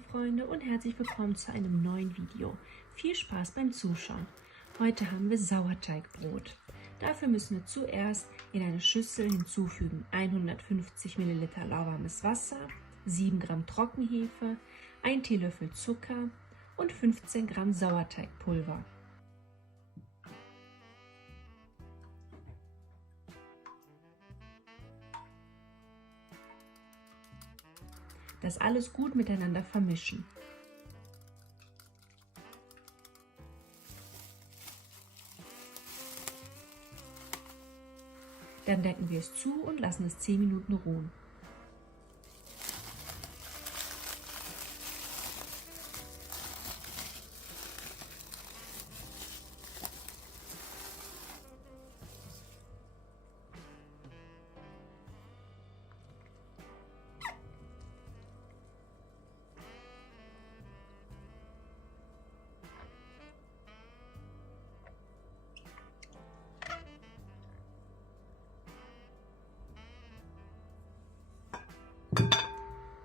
liebe Freunde, und herzlich willkommen zu einem neuen Video. Viel Spaß beim Zuschauen. Heute haben wir Sauerteigbrot. Dafür müssen wir zuerst in eine Schüssel hinzufügen 150 ml lauwarmes Wasser, 7 Gramm Trockenhefe, 1 Teelöffel Zucker und 15 Gramm Sauerteigpulver. Das alles gut miteinander vermischen. Dann decken wir es zu und lassen es 10 Minuten ruhen.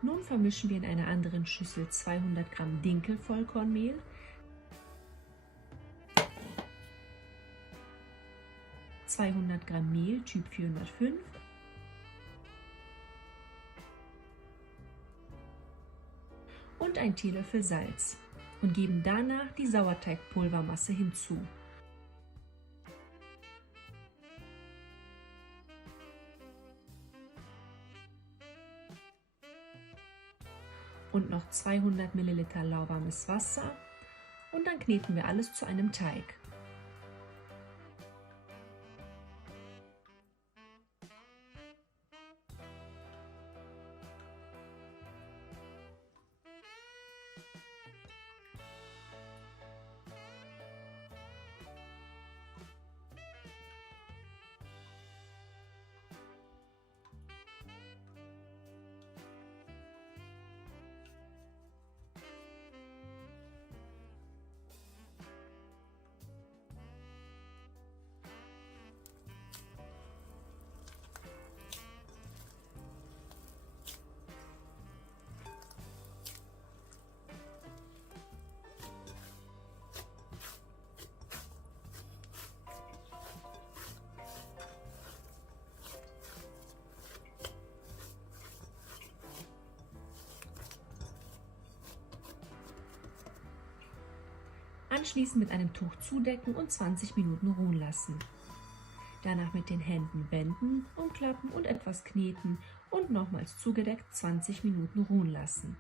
Nun vermischen wir in einer anderen Schüssel 200 Gramm Dinkelvollkornmehl, 200 Gramm Mehl Typ 405 und 1 Teelöffel Salz und geben danach die Sauerteigpulvermasse hinzu. Und noch 200 ml lauwarmes Wasser und dann kneten wir alles zu einem Teig. Anschließend mit einem Tuch zudecken und 20 Minuten ruhen lassen. Danach mit den Händen wenden, umklappen und etwas kneten und nochmals zugedeckt 20 Minuten ruhen lassen.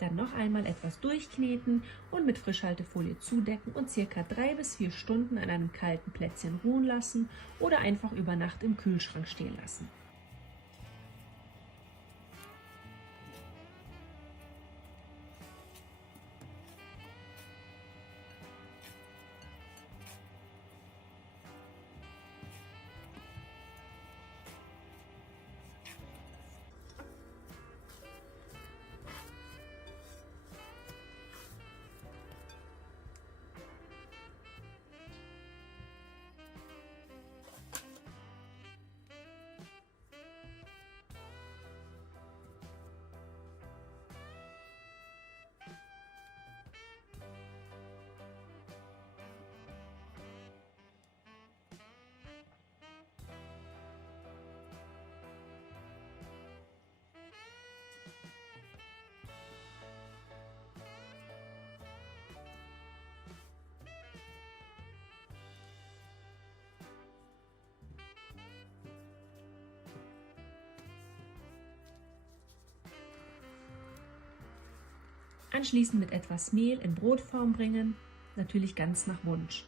Dann noch einmal etwas durchkneten und mit Frischhaltefolie zudecken und ca. 3 bis 4 Stunden an einem kalten Plätzchen ruhen lassen oder einfach über Nacht im Kühlschrank stehen lassen. Anschließend mit etwas Mehl in Brotform bringen, natürlich ganz nach Wunsch.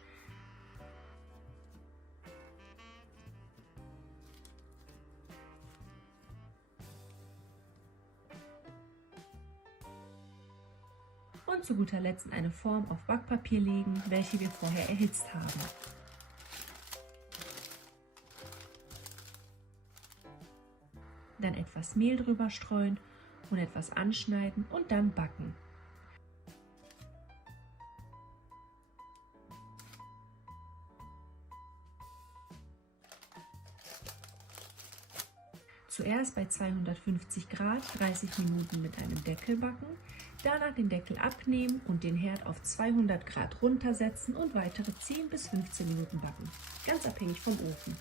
Und zu guter Letzt in eine Form auf Backpapier legen, welche wir vorher erhitzt haben. Dann etwas Mehl drüber streuen und etwas anschneiden und dann backen. Zuerst bei 250 Grad 30 Minuten mit einem Deckel backen, danach den Deckel abnehmen und den Herd auf 200 Grad runtersetzen und weitere 10 bis 15 Minuten backen, ganz abhängig vom Ofen.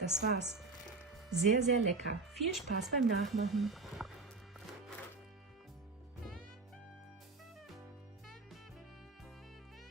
Das war's. Sehr, sehr lecker. Viel Spaß beim Nachmachen.